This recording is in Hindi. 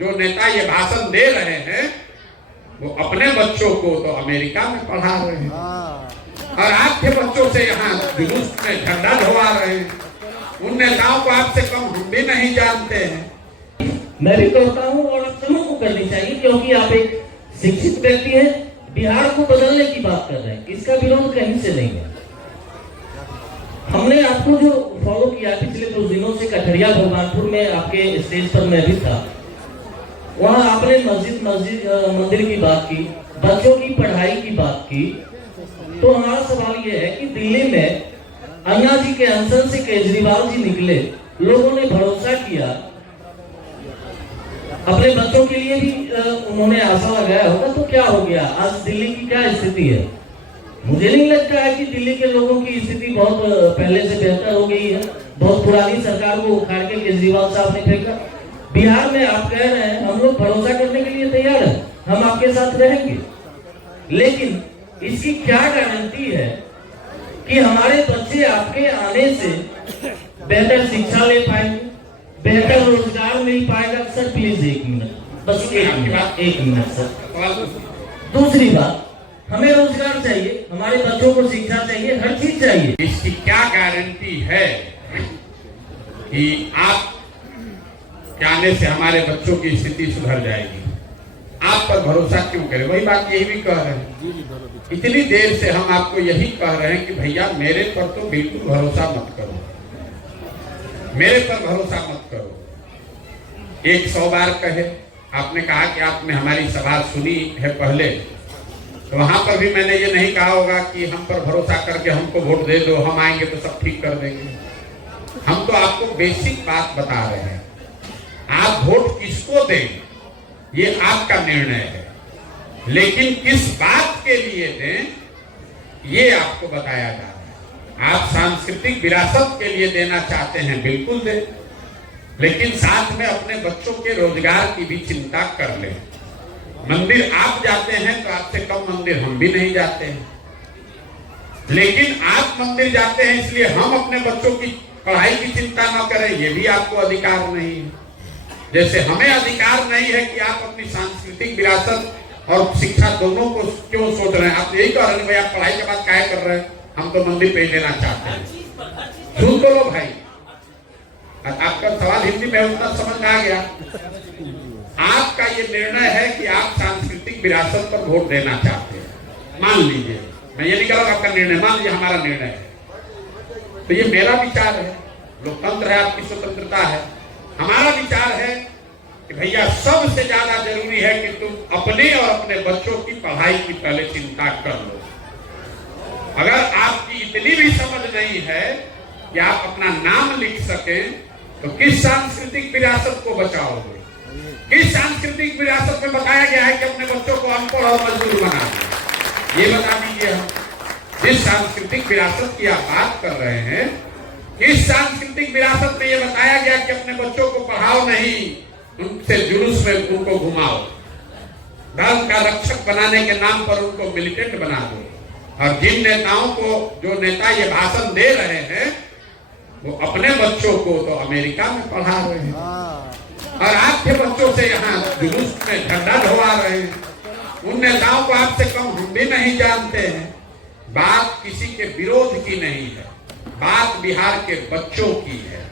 जो नेता ये भाषण दे रहे हैं वो अपने बच्चों को तो अमेरिका में पढ़ा रहे हैं और आपके बच्चों से यहाँ जुलूस में झंडा ढोवा रहे हैं। उन नेताओं को आपसे कम हम भी नहीं जानते हैं। मैं भी कहता हूँ और आप सबों को करनी चाहिए, क्योंकि आप एक शिक्षित व्यक्ति हैं, बिहार को बदलने की बात कर रहे हैं, इसका विरोध कहीं से नहीं है। हमने आपको जो फॉलो किया पिछले कुछ दिनों से, कठरिया भगवानपुर में आपके स्टेज पर मैं भी था, वहाँ आपने मंदिर की बात की, बच्चों की पढ़ाई की बात की। तो हमारा सवाल ये है कि दिल्ली में अन्ना जी के अनशन से केजरीवाल जी निकले, लोगों ने भरोसा किया, अपने बच्चों के लिए भी उन्होंने आशा लगाया होगा, तो क्या हो गया? आज दिल्ली की क्या स्थिति है? मुझे नहीं लगता है कि दिल्ली के लोगों की स्थिति बहुत पहले से बेहतर हो गई है। बहुत पुरानी सरकार को उखाड़ के केजरीवाल साहब ने फेंका। बिहार में आप कह रहे हैं हम लोग भरोसा करने के लिए तैयार हैं, हम आपके साथ रहेंगे, लेकिन इसकी क्या गारंटी है कि हमारे बच्चे आपके आने से बेहतर शिक्षा ले पाएंगे, बेहतर रोजगार मिल पाएगा? सर प्लीज एक मिनट, बस एक मिनट सर। दूसरी बात, हमें रोजगार चाहिए, हमारे बच्चों को शिक्षा चाहिए, हर चीज चाहिए। इसकी क्या गारंटी है कि आप के आने से हमारे बच्चों की स्थिति सुधर जाएगी? आप पर भरोसा क्यों करें? वही बात यही भी कह रहे हैं, इतनी देर से हम आपको यही कह रहे हैं कि भैया मेरे पर तो बिल्कुल भरोसा मत करो, मेरे पर भरोसा मत करो। 100 बार कहे, आपने कहा कि आपने हमारी सभा सुनी है पहले, तो वहां पर भी मैंने ये नहीं कहा होगा कि हम पर भरोसा करके हमको वोट दे दो, हम आएंगे तो सब ठीक कर देंगे। हम तो आपको बेसिक बात बता रहे हैं, आप वोट किसको दें ये आपका निर्णय है, लेकिन किस बात के लिए दें ये आपको बताया जा रहा है। आप सांस्कृतिक विरासत के लिए देना चाहते हैं, बिल्कुल दें, लेकिन साथ में अपने बच्चों के रोजगार की भी चिंता कर लें। मंदिर आप जाते हैं तो आपसे कम मंदिर हम भी नहीं जाते हैं, लेकिन आप मंदिर जाते हैं इसलिए हम अपने बच्चों की पढ़ाई की चिंता न करें, ये भी आपको अधिकार नहीं है। जैसे हमें अधिकार नहीं है कि आप अपनी सांस्कृतिक विरासत और शिक्षा दोनों को क्यों सोच रहे हैं। आप यही कह रहे हैं भाई आप पढ़ाई के बाद काहे कर रहे हैं, हम तो मंदिर पे लेना चाहते हैं। सुन तो लो भाई, आपका सवाल हिंदी में उतना समझ आ गया। आपका ये निर्णय है कि आप सांस्कृतिक विरासत पर वोट देना चाहते हैं, मान लीजिए, मैं ये नहीं कह रहा आपका निर्णय, मान लीजिए हमारा निर्णय है, तो ये मेरा विचार है, लोकतंत्र है, आपकी स्वतंत्रता है। हमारा विचार है कि भैया सबसे ज्यादा जरूरी है कि तुम अपने और अपने बच्चों की पढ़ाई की पहले चिंता कर लो। अगर आपकी इतनी भी समझ नहीं है कि आप अपना नाम लिख सकें, तो किस सांस्कृतिक विरासत को बचाओगे? किस सांस्कृतिक विरासत में बताया गया है कि अपने बच्चों को अनपढ़ और मजदूर बना दे? ये बता दीजिए। हम जिस सांस्कृतिक विरासत की आप बात कर रहे हैं, इस सांस्कृतिक विरासत में यह बताया गया कि अपने बच्चों को पढ़ाओ नहीं, उनसे जुलूस में उनको घुमाओ, धर्म का रक्षक बनाने के नाम पर उनको मिलिटेंट बना दो। और जिन नेताओं को, जो नेता ये भाषण दे रहे हैं, वो अपने बच्चों को तो अमेरिका में पढ़ा रहे हैं और आपके बच्चों से यहाँ जुलूस में झंडा ढोवा रहे हैं। उन नेताओं को आपसे कम हम भी नहीं जानते हैं। बात किसी के विरोध की नहीं है, बात बिहार के बच्चों की है।